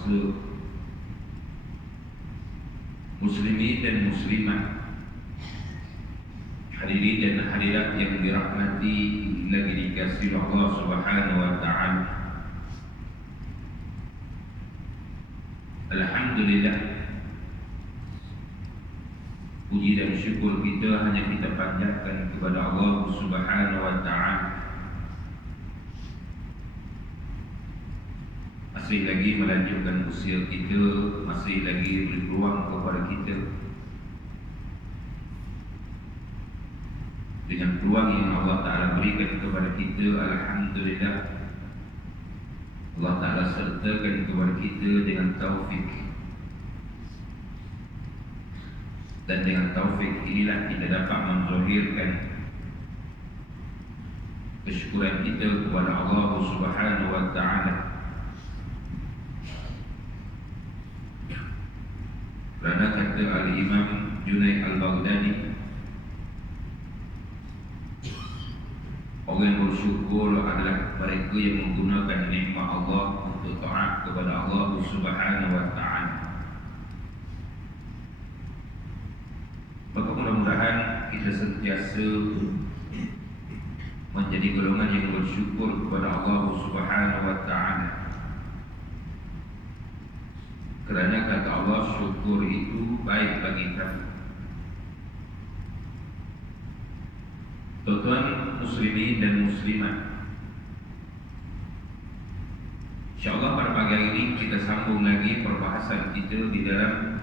puasa muslimin dan muslimat, hadirin dan hadirat yang dirahmati lagi dikasihi Allah Subhanahu wa taala. Alhamdulillah, puji dan syukur kita hanya kita panjatkan kepada Allah Subhanahu wa taala. Masih lagi melanjutkan usia kita, masih lagi beri peluang kepada kita dengan peluang yang Allah Ta'ala berikan kepada kita. Alhamdulillah, Allah Ta'ala sertakan kepada kita dengan taufik, dan dengan taufik inilah kita dapat menzahirkan kesyukuran kita kepada Allah Subhanahu wa taala. Kerana kata Al-Imam Junaid Al-Baghdadi, orang yang bersyukur adalah mereka yang menggunakan nikmat Allah untuk taat kepada Allah Subhanahu wa taala. Maka mudah-mudahan kita sentiasa menjadi golongan yang bersyukur kepada Allah Subhanahu wa taala. Kerana kata Allah, syukur itu baik bagi kamu. Tuan-tuan muslimin dan muslimat, InsyaAllah pada pagi hari ini kita sambung lagi perbahasan kita di dalam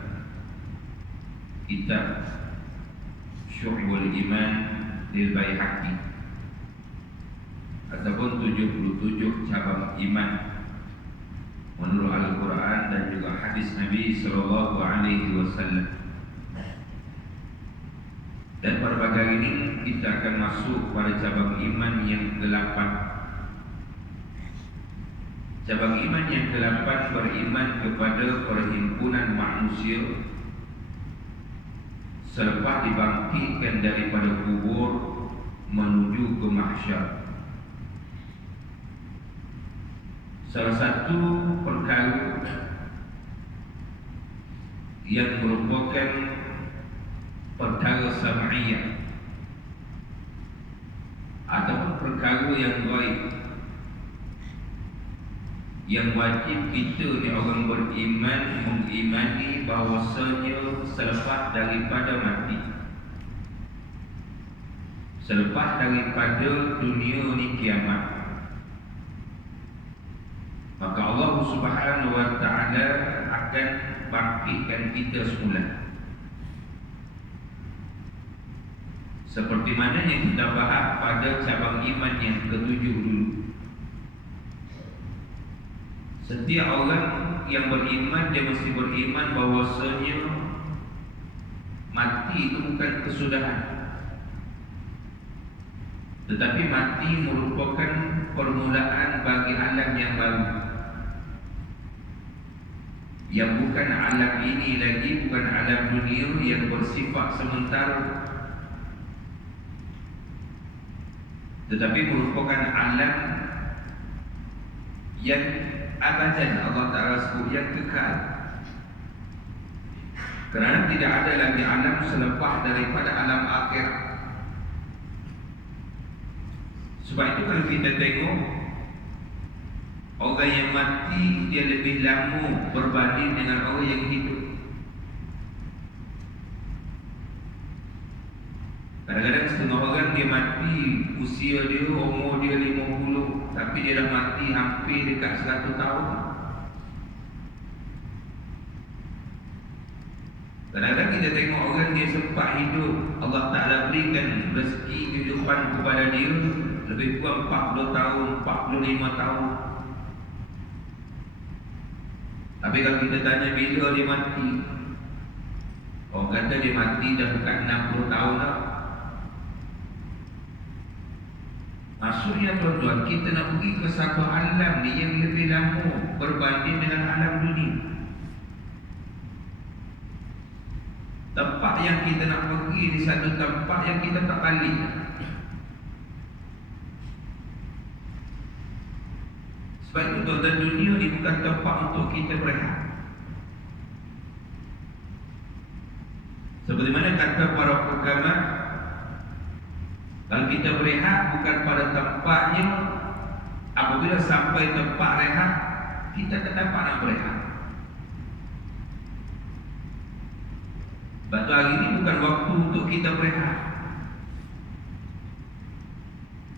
kitab Syu'bul Iman lil Baihaqi, ataupun 77 cabang iman menurut Al-Quran dan juga hadis Nabi Sallallahu Alaihi Wasallam. Dan pada pagi hari ini kita akan masuk pada cabang iman yang ke-8. Cabang iman yang ke-8 beriman kepada perhimpunan manusia selepas dibangkitkan daripada kubur menuju ke mahsyar. Salah satu perkara yang merupakan perkara sam'iyah ataupun perkara yang gaib, yang wajib kita ni orang beriman mengimani bahawasanya selepas daripada mati, selepas daripada dunia ni kiamat, maka Allah Subhanahu wa taala akan bangkitkan kita semula. Seperti mana yang kita bahas pada cabang iman yang ke-7 dulu. Setiap orang yang beriman, dia mesti beriman bahawasanya mati itu bukan kesudahan, tetapi mati merupakan permulaan bagi alam yang baru, yang bukan alam ini lagi, bukan alam dunia yang bersifat sementara, tetapi merupakan alam yang abadan. Allah Ta'ala sebut yang kekal. Kerana tidak ada lagi alam selepas daripada alam akhirat. Sebab itu kalau kita tengok orang yang mati, dia lebih lama berbanding dengan orang yang hidup. Kadang-kadang setengah orang dia mati, usia dia, umur dia 50, tapi dia dah mati hampir dekat 100 tahun. Kadang-kadang kita tengok orang dia sempat hidup, Allah Ta'ala berikan rezeki kehidupan kepada dia lebih kurang 40 tahun, 45 tahun. Tapi kalau kita tanya bila dia mati, orang kata dia mati dah bukan 60 tahun dah. Maksudnya tuan-tuan, kita nak pergi ke satu alam ni yang lebih lama berbanding dengan alam dunia. Tempat yang kita nak pergi di satu tempat yang kita tak balik. Sebab itu tuan-tuan, dunia ni bukan tempat untuk kita berehat. Seperti mana kata para ulama, kalau kita berehat bukan pada tempatnya, apabila sampai tempat rehat, kita tak dapat nak berehat. Sebab tu hari ini bukan waktu untuk kita berehat.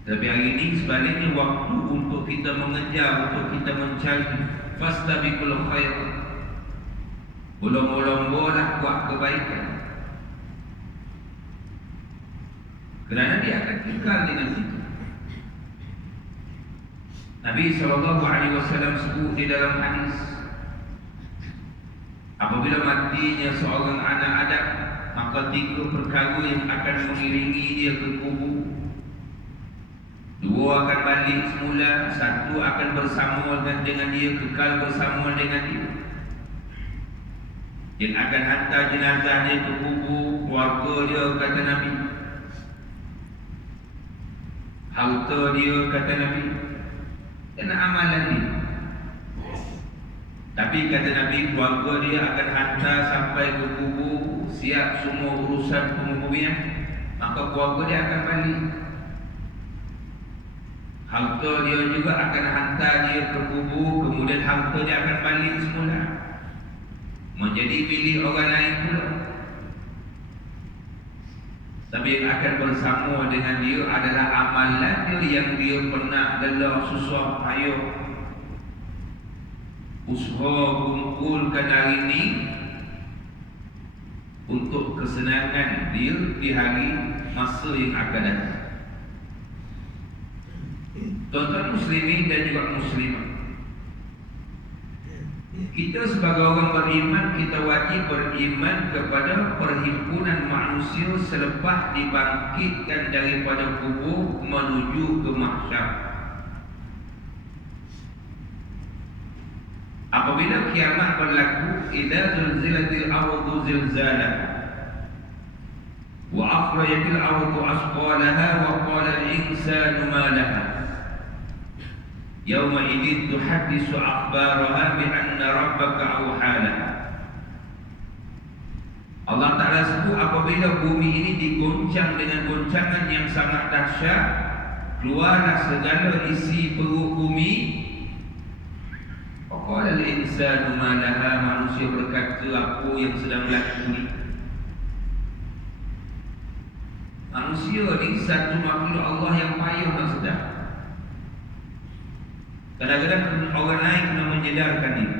Tapi hari ini sebaliknya waktu untuk kita mengejar, untuk kita mencari fastabiqul khair. Ulung-ulung-ulung buat kebaikan. Kerana dia akan kekal dengan situ. Nabi SAW sebut di dalam hadis, apabila matinya seorang anak Adam, maka 3 perkara yang akan mengiringi dia ke kubur. 2 akan balik semula, 1 akan bersama dengan dia, kekal bersama dengan dia. Yang akan hantar jenazah dia ke kubur, keluarga dia, kata Nabi. Harta dia, kata Nabi. Dan amalan dia. Tapi kata Nabi, keluarga dia akan hantar sampai ke kubur, siap semua urusan penguburan, maka keluarga dia akan balik. Harta dia juga akan hantar dia ke kubur, kemudian harta dia akan balik semula, menjadi milik orang lain pula. Tapi yang akan bersama dengan dia adalah amalan dia yang dia pernah lelah susah payah usaha kumpulkan hari ini untuk kesenangan dia di hari masa yang akan datang. Tuan-tuan muslimin dan juga muslimah, kita sebagai orang beriman, kita wajib beriman kepada perhimpunan manusia selepas dibangkitkan daripada kubur menuju ke mahsyar. Apabila kiamat berlaku, idza zulzilatil ardu zilzalaha wa akhrajatil ardu asqalaha wa qala al-insanu ma laha yauma idzin tuhaddisu akhbaraha bi anna rabbaka awhalaha. Allah Ta'ala sebut apabila bumi ini digoncang dengan goncangan yang sangat dahsyat, keluarlah segala isi perut bumi. Qala al-insanu ma laha, manusia berkata, apa yang sedang berlaku ni? Manusia ni satu makhluk Allah yang payah nak sedar. Kadang-kadang orang lain kena menyedarkan dia.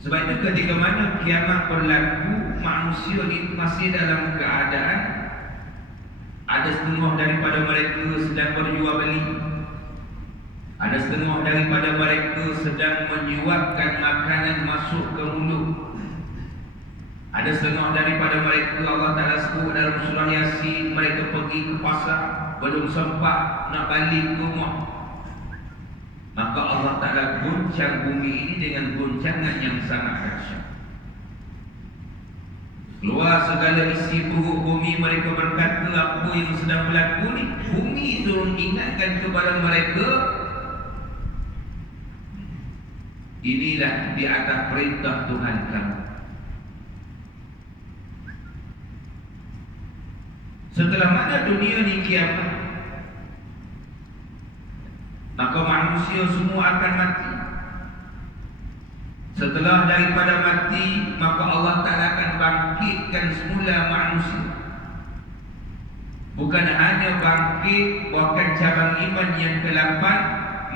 Sebab itu ketika mana kiamat berlaku, manusia ini masih dalam keadaan ada setengah daripada mereka sedang berjual beli, ada setengah daripada mereka sedang menyuapkan makanan masuk ke mulut, ada setengah daripada mereka, Allah Ta'ala sebut dalam surah Yasin, mereka pergi ke pasar, belum sempat nak balik ke rumah. Maka Allah Ta'ala goncang bumi ini dengan goncangan yang sangat dahsyat. Keluar segala isi perut bumi, mereka berkata, apa yang sedang berlaku ni? Bumi turun ingatkan kepada mereka, inilah di atas perintah Tuhan kamu. Setelah mana dunia ni kiamat, maka manusia semua akan mati. Setelah daripada mati, maka Allah Ta'ala akan bangkitkan semula manusia. Bukan hanya bangkit, bahkan cabang iman yang ke-8,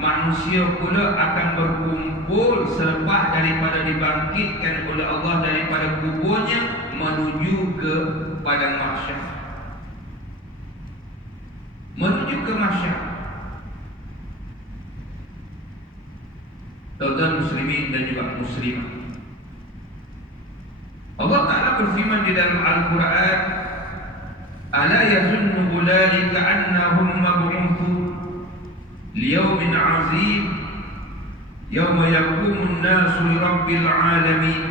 manusia pula akan berkumpul selepas daripada dibangkitkan oleh Allah daripada kuburnya menuju ke padang mahsyar. Menuju ke mahsyar. Tuan-tuan muslimin dan juga muslimah, Allah Ta'ala berfirman di dalam Al-Quran, ala yazunnu ulaika annahum mab'uthun liyawmin 'azim yawma yaqumun nasu lirabbil 'alamin.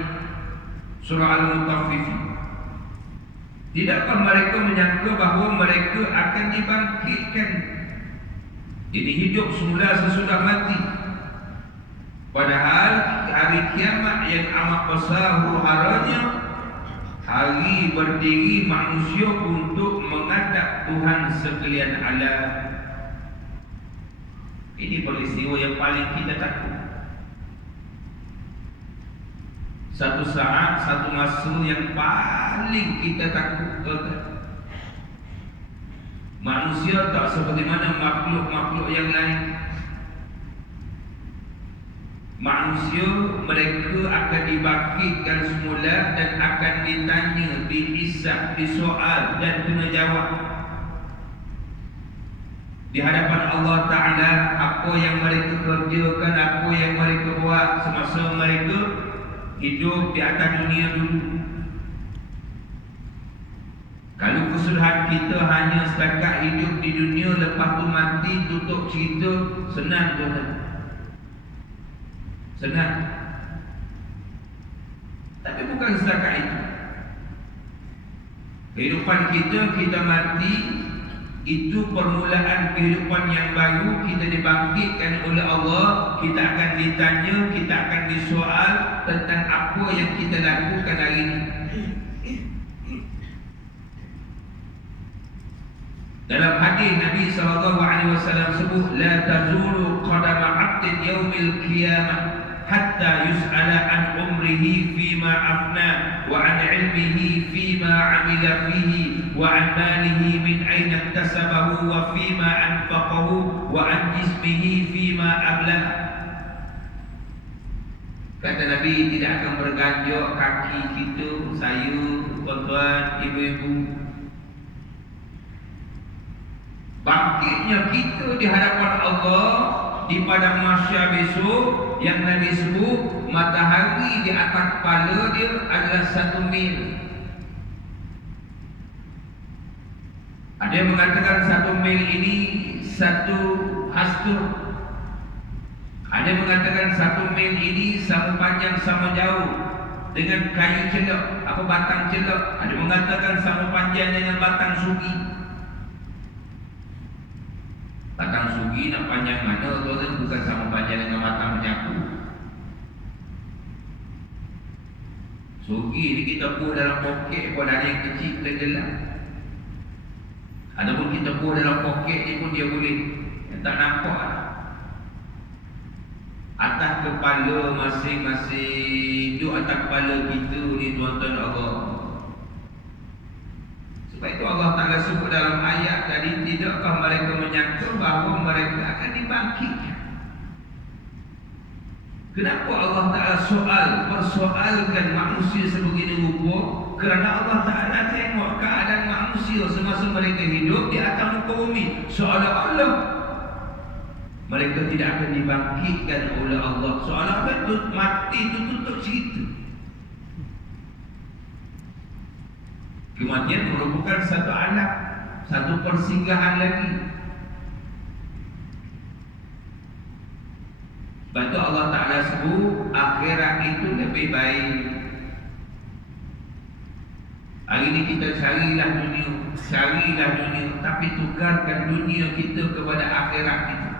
Surah Al-Mutaffifin. Tidakkah mereka menyangka bahawa mereka akan dibangkitkan Ini hidup semula sesudah mati. Padahal hari kiamat yang amat besar huru-haranya, hari berdiri manusia untuk menghadap Tuhan sekalian alam. Ini peristiwa yang paling kita takut. Satu saat, satu masa yang paling kita takut. Manusia tak seperti mana makhluk-makhluk yang lain. Manusia mereka akan dibangkitkan semula dan akan ditanya, dihisab, disoal dan kena jawab di hadapan Allah Ta'ala apa yang mereka kerjakan, apa yang mereka buat semasa mereka hidup di atas dunia dulu. Kalau kesudahan kita hanya setakat hidup di dunia, lepas tu mati, tutup cerita, senang tuan. Senang. Tapi bukan setakat itu. Kehidupan kita, kita mati, itu permulaan kehidupan yang baru. Kita dibangkitkan oleh Allah. Kita akan ditanya, kita akan disoal tentang apa yang kita lakukan hari ini. Dalam hadis Nabi SAW sebut, la tazulu qadama 'abdin yaumil qiyamah hatta yus'ala an umrihi fima afna wa an ilmihi fima 'amila fihi wa an malihi min aina iktasabahu wa fima anfaqahu wa an jismihi fima ablah. Kata Nabi, tidak akan berganjok kaki kita, saya, tuan-tuan, ibu-ibu. Bangkitnya kita di hadapan Allah di padang mahsyar besok, yang Nabi sebut matahari di atas kepala dia adalah 1 mil. Ada yang mengatakan 1 mil ini 1 hasta. Ada yang mengatakan 1 mil ini sama panjang sama jauh dengan kayu celok, apa batang celok. Ada yang mengatakan sama panjang dengan batang sugi. Batang sugi nak panjang mana tu bukan sama panjang dengan batang menyapu. Sugi ni kita buat dalam poket pun ada yang kecil dan gelap. Adapun kita buat dalam poket ni pun dia boleh tak nampak. Atas kepala masing-masing, duduk atas kepala kita ni tuan-tuan Allah. Sebab itu Allah Ta'ala sebut dalam ayat tadi, tidakkah mereka menyangka bahawa mereka akan dibangkitkan? Kenapa Allah Ta'ala persoalkan manusia sebegini rupa? Kerana Allah Ta'ala tengok keadaan manusia semasa mereka hidup di atas muka bumi, seolah-olah mereka tidak akan dibangkitkan oleh Allah. Seolah-olah mati itu tutup cerita. Kematian merupakan satu alam, satu persinggahan lagi. Sebab itu Allah Ta'ala sebut akhirat itu lebih baik. Hari ini kita carilah dunia, tapi tukarkan dunia kita kepada akhirat kita.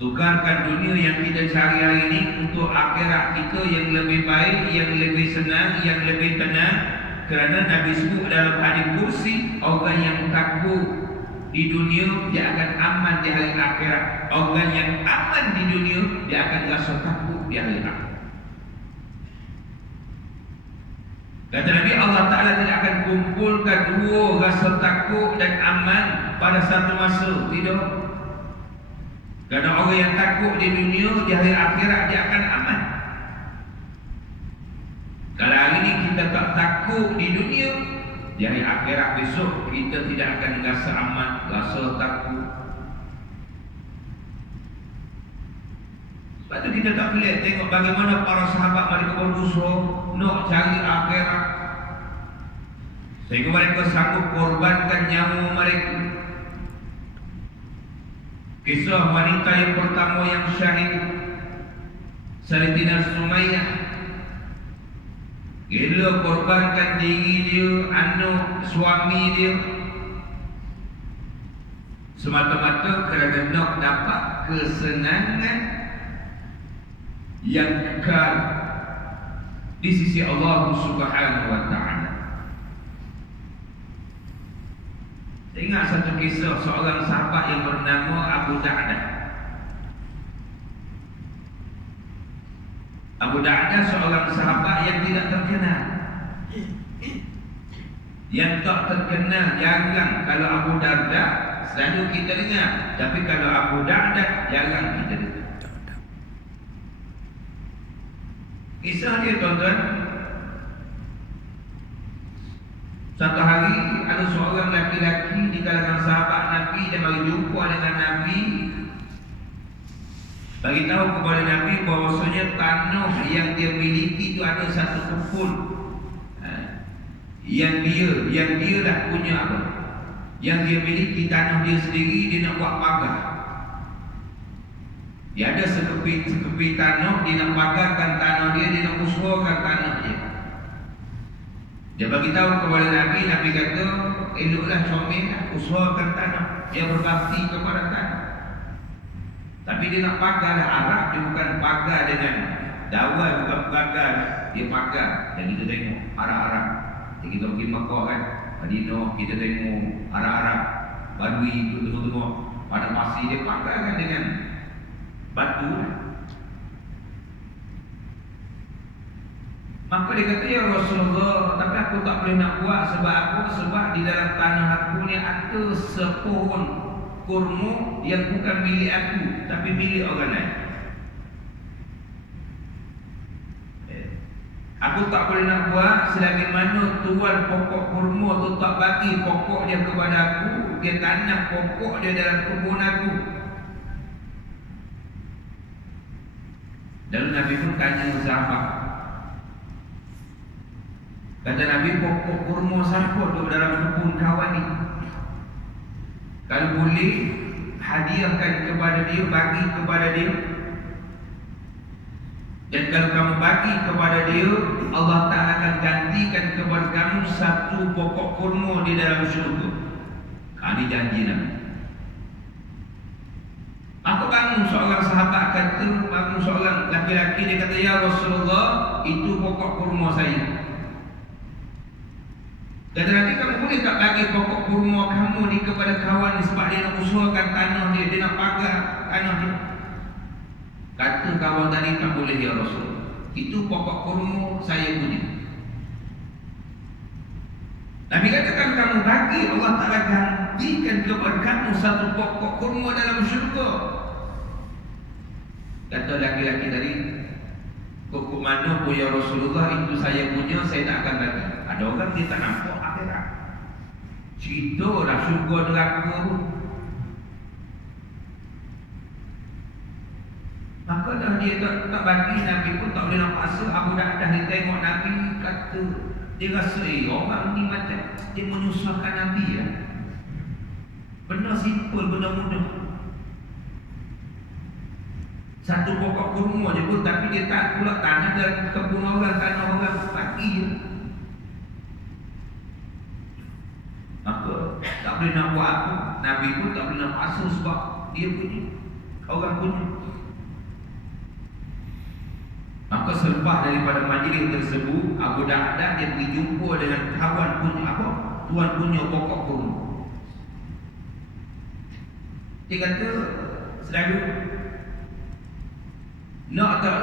Tukarkan dunia yang kita cari hari ini untuk akhirat kita yang lebih baik, yang lebih senang, yang lebih tenang. Kerana Nabi sebut dalam hadis kursi, orang yang takut di dunia dia akan aman di hari akhirat. Orang yang aman di dunia dia akan rasa takut di hari akhirat. Kata Nabi, Allah Ta'ala tidak akan kumpulkan dua rasa takut dan aman pada satu masa. Tidak. Kerana orang yang takut di dunia, di hari akhirat dia akan aman. Kalau hari ini kita tak takut di dunia, di hari akhirat besok kita tidak akan rasa aman, rasa takut. Sebab tu kita tak boleh tengok bagaimana para sahabat mereka berusaha nak cari akhirat, sehingga mereka sanggup korbankan nyawa mereka. Kisah wanita yang pertama yang syahid, Sayyidatina Sumayyah, dia korbankan diri dia, anak, suami dia, semata-mata kerana nak dapat kesenangan yang kekal di sisi Allah Subhanahu wa taala. Saya ingat satu kisah seorang sahabat yang bernama Abu Da'dah. Abu Da'dah seorang sahabat yang tidak terkenal. Yang tak terkenal jarang. Kalau Abu Darda selalu kita dengar, tapi kalau Abu Da'dah jarang kita dengar. Kisah dia tuan-tuan, satu hari ada seorang laki-laki di kalangan sahabat Nabi yang bagi jumpa dengan Nabi, bagi tahu kepada Nabi bahawasanya tanah yang dia miliki itu ada satu kebun yang dia dah punya apa? Yang dia miliki tanah dia sendiri, dia nak buat pagar. Dia ada sekepit tanah, dia nak pagarkan tanah dia nak usahakan tanah dia. Dia bagi tahu kepada Nabi, Nabi kata, eloklah comel, usahakan tanah, dia berbakti kepada tanah. Tapi dia nak pagar Arab, dia bukan pagar dengan dawai, bukan pagar, dia pagar yang kita tengok Arab-Arab. Yang kita pergi Mekah kan, Madinah, kita tengok Arab-Arab, Badui itu tengok-tengok pada pasir, dia pagarkan dengan batu. Maka dia kata, ya Rasulullah, tapi aku tak boleh nak buat. Sebab apa? Sebab di dalam tanah aku ni ada sepohon kurma yang bukan milik aku, tapi milik orang lain. Aku tak boleh nak buat selagi mana tuan pokok kurma tu tak bagi pokok dia kepada aku, dia tanam pokok dia dalam kebun aku. Lalu Nabi pun tanya sahabat, kata Nabi, pokok kurma siapa tu dalam kebun kawan ni? Kalau boleh, hadiahkan kepada dia, bagi kepada dia. Dan kalau kamu bagi kepada dia, Allah Ta'ala akan gantikan kepada kamu satu pokok kurma di dalam syurga. Ini janji Nabi. Aku bangun seorang sahabat kata, bangun seorang laki-laki, dia kata, ya Rasulullah, itu pokok kurma saya. Kata Nabi, kamu boleh tak bagi pokok kurma kamu ni kepada kawan ni, sebab dia nak usahakan tanah dia nak pagar tanah dia. Kata kawan tadi, tak boleh ya Rasul, itu pokok kurma saya punya. Nabi kata, kan kamu bagi, Allah Ta'ala gantikan kepada kamu satu pokok kurma dalam syurga. Kata laki-laki tadi, pokok mana pun ya Rasulullah, itu saya punya, saya tak akan bagi. Ada orang dia tak nampak akhirat, cerita dah syurga neraka pun. Maka dah dia tak bagi, Nabi pun tak boleh nak paksa. Abu Da'dah dia tengok Nabi, kata dia rasa orang ni macam dia menyusahkan Nabi ya. Benda simple, benda mudah, satu pokok kurma je pun, tapi dia tak pula tanah dalam kebun orang, tanah orang, bagi je. Maka tak boleh nak buat apa. Nabi pun tak boleh nak paksa sebab dia punya, orang punya. Maka selepas daripada majlis tersebut, Abu Da'dah dia pergi jumpa dengan kawan punya apa? Tuan punya pokok kurma. Dia kata, saudara, nak tak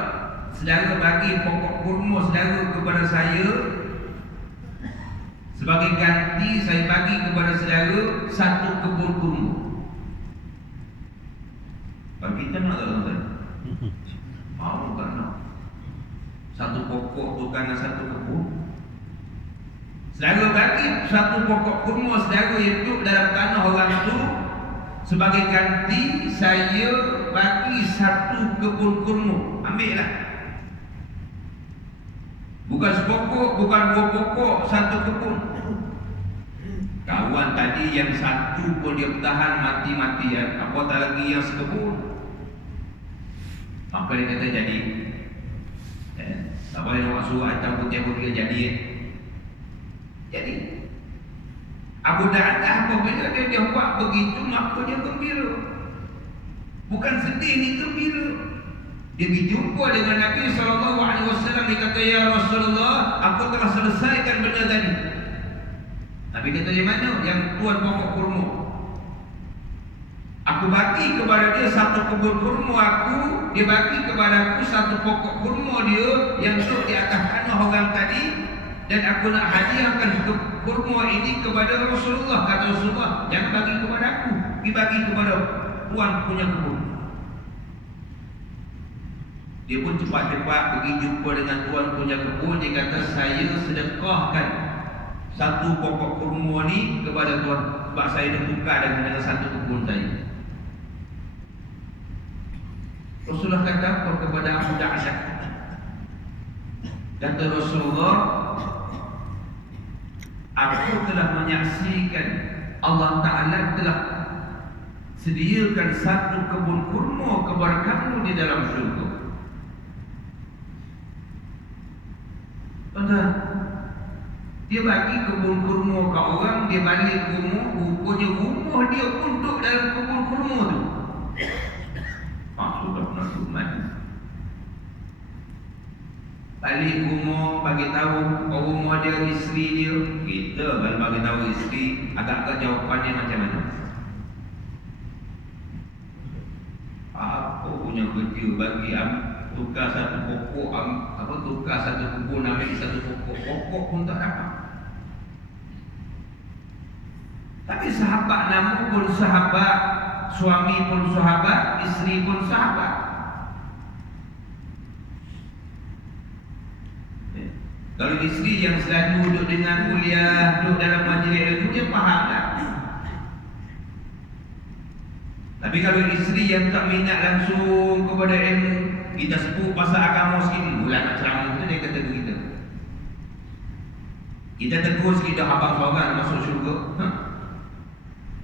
saudara bagi pokok kurma saudara kepada saya, sebagai ganti saya bagi kepada saudara satu kebun kurma. Bagi kita nak tak tuan-tuan? Mau tak nak? Satu pokok bukan satu kebun. Saudara bagi satu pokok kurma saudara yang duduk dalam tanah orang itu, sebagai ganti saya bagi satu kebun kurma. Ambil lah. Bukan sepokok, bukan dua pokok, satu kebun. Kawan tadi yang satu pun dia bertahan mati-matian, apatah lagi yang sekebun. Maka dia kata jadi. Tak boleh nak suruh atau pun dia boleh jadi. Jadi Abu Dardah apabila dia buat begitu, maka dia gembira. Bukan sedih, ni gembira. Dia berjumpa dengan Nabi SAW. Dia kata, ya Rasulullah, aku telah selesaikan benda tadi. Nabi kata, yang mana? Yang tuan pokok kurma. Aku bagi kepada dia satu kebun kurma aku, dia bagi kepada aku satu pokok kurma dia yang duduk di atas tanah orang tadi, dan aku nak hadiahkan kurma ini kepada Rasulullah. Kata Rasulullah, jangan bagi kepada aku, dibagi kepada tuan punya kebun. Dia pun cepat-cepat pergi jumpa dengan tuan punya kebun. Dia kata, saya sedekahkan satu pokok kurma ni kepada tuan, sebab saya dah tukar dengan satu kebun saya. Rasulullah kata apa kepada Abu Dardah? Kata Rasulullah, aku telah menyaksikan Allah Ta'ala telah sediakan satu kebun kurma kepada kamu di dalam syurga. Tuan-tuan, dia bagi kebun kurma ke orang, dia balik rumah, rupanya rumah dia pun duduk dalam kebun kurma tu. Sudah pernah sumat. Balik rumah, bagi tahu rumah dia, isteri dia. Kita kalau bagi tahu isteri, agak-agak jawapannya macam mana? Apa punya kerja bagi tukar satu pokok, tukar satu kebun, ambil satu pokok pun tak dapat. Tapi sahabat nama pun sahabat, suami pun sahabat, isteri pun sahabat. Kalau isteri yang selalu duduk dengan kuliah, duduk dalam majlis ilmu, dia faham tak? Tapi kalau isteri yang tak minat langsung kepada ilmu, kita sebut pasal agama sikit, bulan nak ceramah tu dia kata begitu. Kita tegur sikit, dah abang seorang masuk syurga.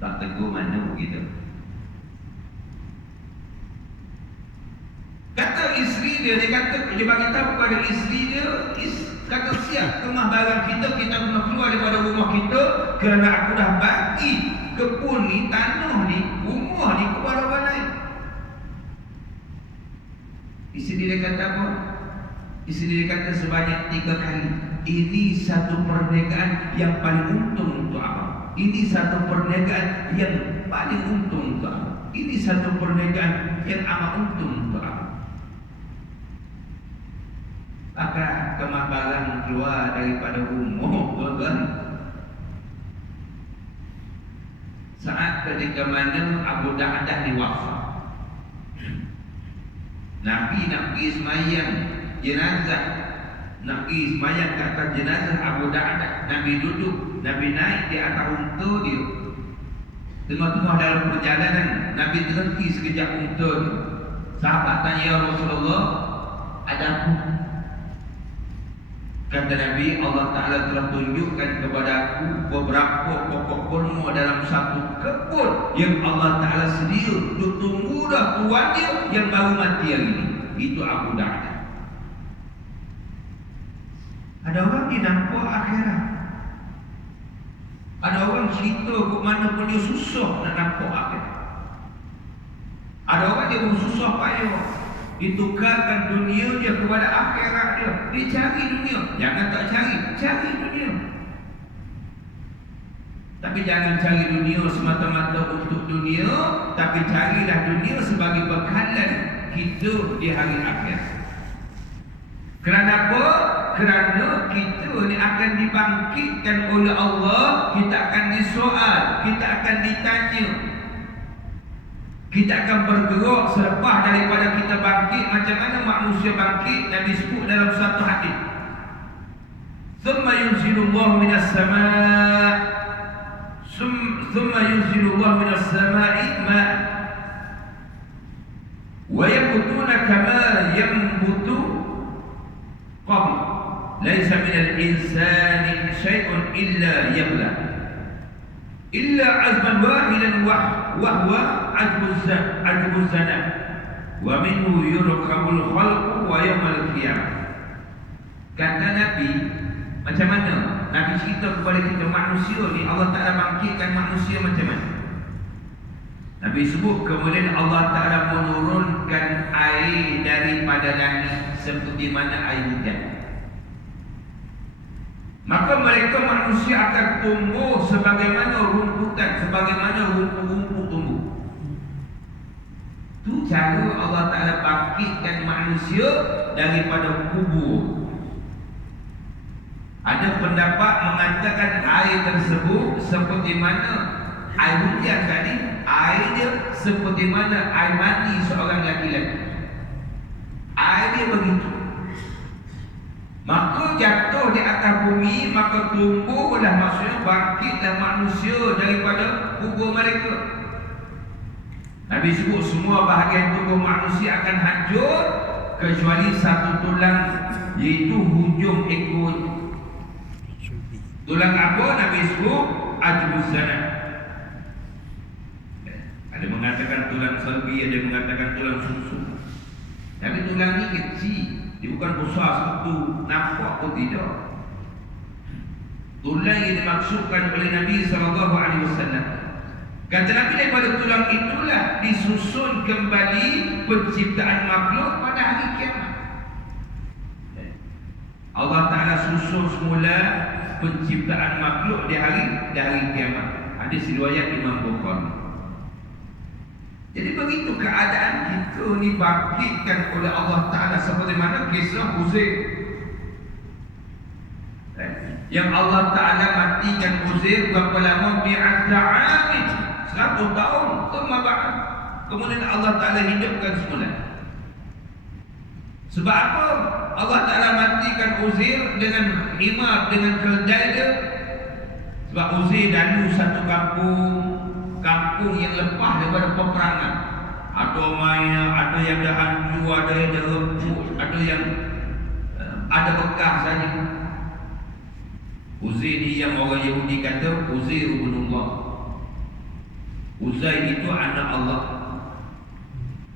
Tak tegur mana begitu. Kata isteri dia kata, dia bagi tahu kepada isteri dia, kata siap kemah barang kita kena keluar daripada rumah kita, kerana aku dah bagi kebun ni, tanah ni, rumah ni kepada orang lain. Isteri dia kata apa? Isteri dia kata sebanyak 3 kali. Ini satu perniagaan yang paling untung untuk abang. Ini satu perniagaan yang paling untung untuk abang. Ini satu perniagaan yang amat untung untuk abang. Maka kemah barang keluar daripada rumah, tuan-tuan. Saat ketika mana Abu Dardah ni wafat, Nabi nak pergi semayang jenazah, nak pergi semayang ke atas jenazah Abu Dardah. Nabi duduk, Nabi naik di atas unta dia. Tengah-tengah dalam perjalanan, Nabi terhenti sekejap unta dia. Sahabat tanya, ya Rasulullah, ada apa? Kata Nabi, Allah Ta'ala telah tunjukkan kepada aku beberapa pokok kurma dalam satu kebun yang Allah Ta'ala sedia untuk tunggu dah tuan dia yang baru mati hari ini. Itu Abu Dardah. Ada orang dia nampak akhirat. Ada orang cerita ke mana pun dia susah nak nampak akhirat. Ada orang dia pun susah payah, ditukarkan dunia dia kepada akhirat dia. Dia cari dunia. Jangan tak cari, cari dunia. Tapi jangan cari dunia semata-mata untuk dunia, tapi carilah dunia sebagai bekalan kita di hari akhir. Kerana apa? Kerana kita ni akan dibangkitkan oleh Allah. Kita akan disoal, kita akan ditanya, kita akan bergerak selepas daripada kita bangkit. Macam mana manusia bangkit? Nabi sebut dalam satu hadis, "Thumma yunzilullahu minas sama', thumma yunzilullahu minas sama'i ma' wa yambutuna kama yambutu qabl. Laisa minal insani syai'un illa yabla illa azman wahidan wa huwa ajbuz zana wa minhu yurqabul khalqu wa yawmal qiyamah." Kata Nabi, macam mana Nabi cerita kepada kita manusia ni, Allah Ta'ala bangkitkan manusia macam mana? Nabi sebut kemudian Allah Ta'ala menurunkan air daripada langit seperti mana air hujan. Maka mereka manusia akan tumbuh sebagaimana rumputan, sebagaimana rumput-rumput tumbuh. Itu cara Allah Ta'ala bangkitkan manusia daripada kubur. Ada pendapat mengatakan air tersebut seperti mana air hujan tadi, air dia seperti mana air mandi seorang lelaki. Air dia begitu. Maka jatuh di atas bumi, maka tumbuhlah, maksudnya bangkitlah manusia daripada kubur mereka. Nabi sebut semua bahagian tubuh manusia akan hancur kecuali satu tulang, iaitu hujung ekor. Tulang apa? Nabi sebut ajbus zanah. Ada mengatakan tulang selbi, ada mengatakan tulang susu. Tapi tulang ni kecil, dia bukan besar seperti nampak pun tidak. Tulang yang dimaksudkan oleh Nabi SAW. Kata Nabi, daripada tulang itulah disusun kembali penciptaan makhluk pada hari kiamat. Allah Ta'ala susun semula penciptaan makhluk di hari kiamat. Hadis riwayat Imam Bukhari. Jadi begitu keadaan kita ni bangkitkan oleh Allah Ta'ala, seperti mana kisah Uzair. Yang Allah Ta'ala matikan Uzair berapa lama? Bi'adda amin, 100 tahun. Kemudian Allah Ta'ala hidupkan semula. Sebab apa Allah Ta'ala matikan Uzair dengan himar, dengan keledai dia? Sebab Uzair lalu satu kampung yang lepas daripada peperangan. Ada maya, ada yang dah hancur, ada yang dah reput, ada yang ada bekas saja. Uzair ni yang orang Yahudi kata Uzair ibn Allah. Uzair itu anak Allah.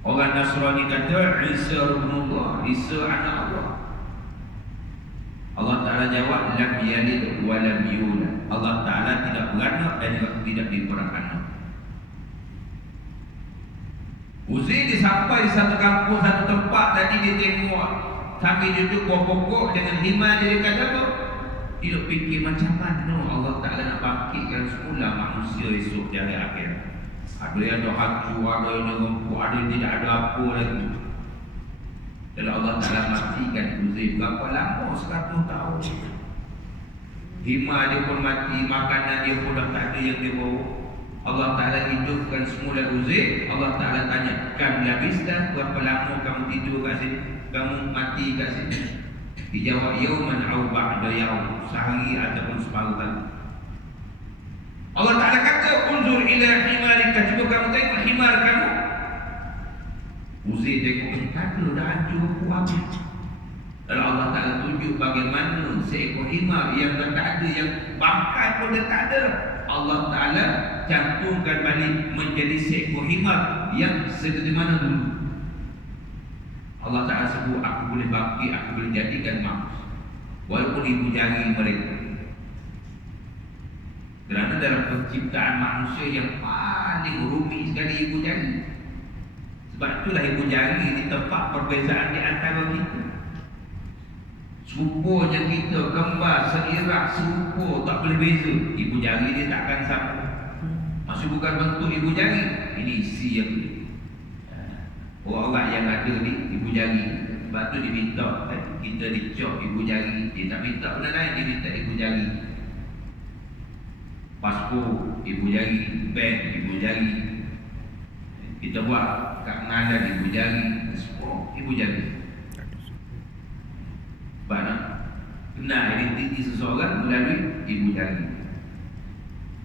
Orang Nasrani kata Isa ibn Allah, Isa anak Allah. Allah Ta'ala jawab lam yalid wa lam yulad. Allah Ta'ala tidak beranak dan juga tidak diberanak. Uzair dia sampai di satu kampung, satu tempat. Tadi dia tengok sambil duduk bawah pokok dengan himar dia kata apa? Dia fikir macam mana Allah Ta'ala nak bangkitkan semula manusia esok di hari akhirat. Ada yang dah hancur, ada yang dah rempuk, ada yang tidak ada apa lagi. Kalau Allah Ta'ala matikan Uzair berapa lama? 100 tahun. Himar dia pun mati, makanan dia pun dah tak ada yang dia bawa. Allah Ta'ala hidupkan semula Uzair. Allah Ta'ala tanya, kam labista, berapa lama kamu tidur kat sini? Kamu mati kat sini? Dijawab, yauman au ba'da yaum, sehari ataupun separuh hari. Allah Ta'ala kata, unzur ila himarika, cuba kamu tengok himar kamu. Uzair tengok, kata dah hancur habis. Lalu Allah Ta'ala tunjuk bagaimana seekor himar yang dah tak ada, yang bangkai pun dah tak ada. Allah Ta'ala cantumkan balik menjadi seekor himar yang seperti mana dulu. Allah Ta'ala sebut, aku boleh bangkit, aku boleh jadikan manusia walaupun ibu jari mereka. Kerana dalam penciptaan manusia yang paling rumit sekali ibu jari. Sebab itulah ibu jari ini tempat perbezaan di antara kita. Serupanya kita, kembar, seirah, serupa, tak boleh beza. Ibu jari dia takkan sama. Maksud bukan bentuk ibu jari, ini isi yang ni. Orang-orang yang ada ni ibu jari. Sebab tu dia minta kita dicop ibu jari. Dia tak minta benda lain, dia minta ibu jari. Paspor ibu jari, bank ibu jari. Kita buat kad pengalan ibu jari, semua ibu jari. Sebab nak kenal identiti seseorang melalui ibu jari.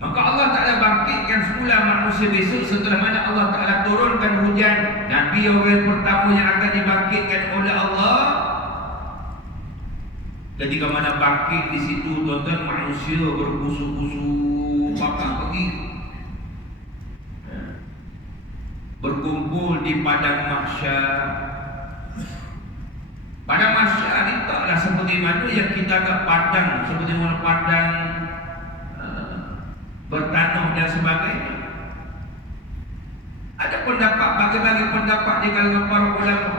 Maka Allah Ta'ala bangkitkan semula manusia besok setelah mana Allah Ta'ala turunkan hujan. Nabi orang pertama yang akan dibangkitkan oleh Allah. Ketika mana bangkit di situ, tuan-tuan, manusia berbusu-busu bakal pergi berkumpul di padang mahsyar. Pada masa ini taklah seperti mana yang kita agak padang, seperti mana padang bertanah dan sebagainya. Ada pendapat, bagi-bagi pendapat di kalangan para ulama.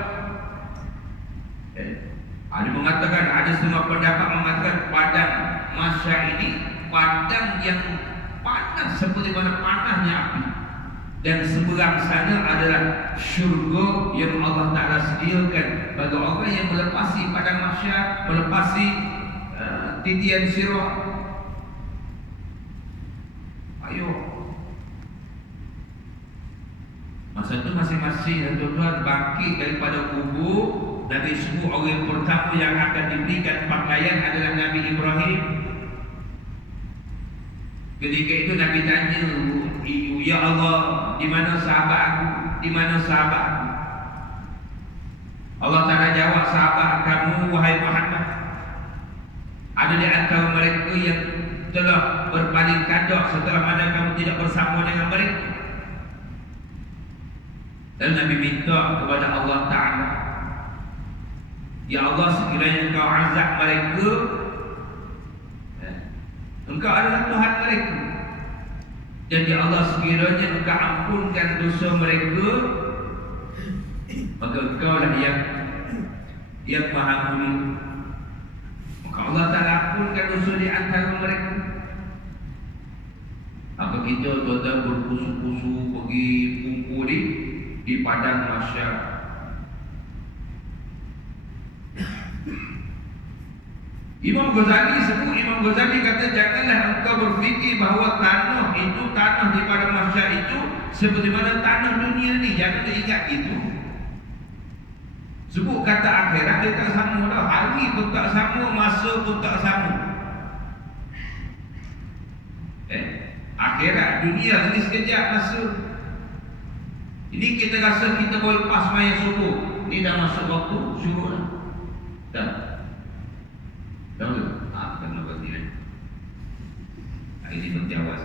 Ada mengatakan, ada setengah pendapat mengatakan padang masa ini padang yang panas seperti mana panasnya api. Dan seberang sana adalah syurga yang Allah Ta'ala sediakan bagi orang yang melepasi padang mahsyar, melepasi titian sirat. Ayo, masa itu masing-masing tuan-tuan bangkit daripada kubur. Nabi sebut orang yang pertama yang akan diberikan pakaian adalah Nabi Ibrahim. Ketika itu Nabi tanya, "Ya Allah, di mana sahabat aku? Di mana sahabat aku?" Allah Ta'ala jawab, "Sahabat kamu wahai Muhammad, ada di antara mereka yang telah berpaling kadar setelah mana kamu tidak bersama dengan mereka." Dan Nabi minta kepada Allah Ta'ala, "Ya Allah, sekiranya Engkau azab mereka, Engkau adalah Tuhan mereka. Dan ya Allah, sekiranya Engkau ampunkan dosa mereka, maka Engkau lah yang maha mulia." Maka Allah Ta'ala ampunkan dosa di antara mereka. Maka kita tuan-tuan berpusu-pusu pergi kumpul di padang mahsyar. Imam Ghazali kata, janganlah engkau berfikir bahawa tanah itu, tanah di padang mahsyar itu seperti mana tanah dunia ni. Jangan ingat itu. Sebut kata akhirat dia tak sama dah. Hari pun tak sama, masa pun tak sama. Akhirat dunia ni sekejap masa. Ini kita rasa kita boleh lepas maya subuh. Ni dah masuk waktu subuh dah. Dah. Tahu tak? Kena berhenti. Ini penting awal.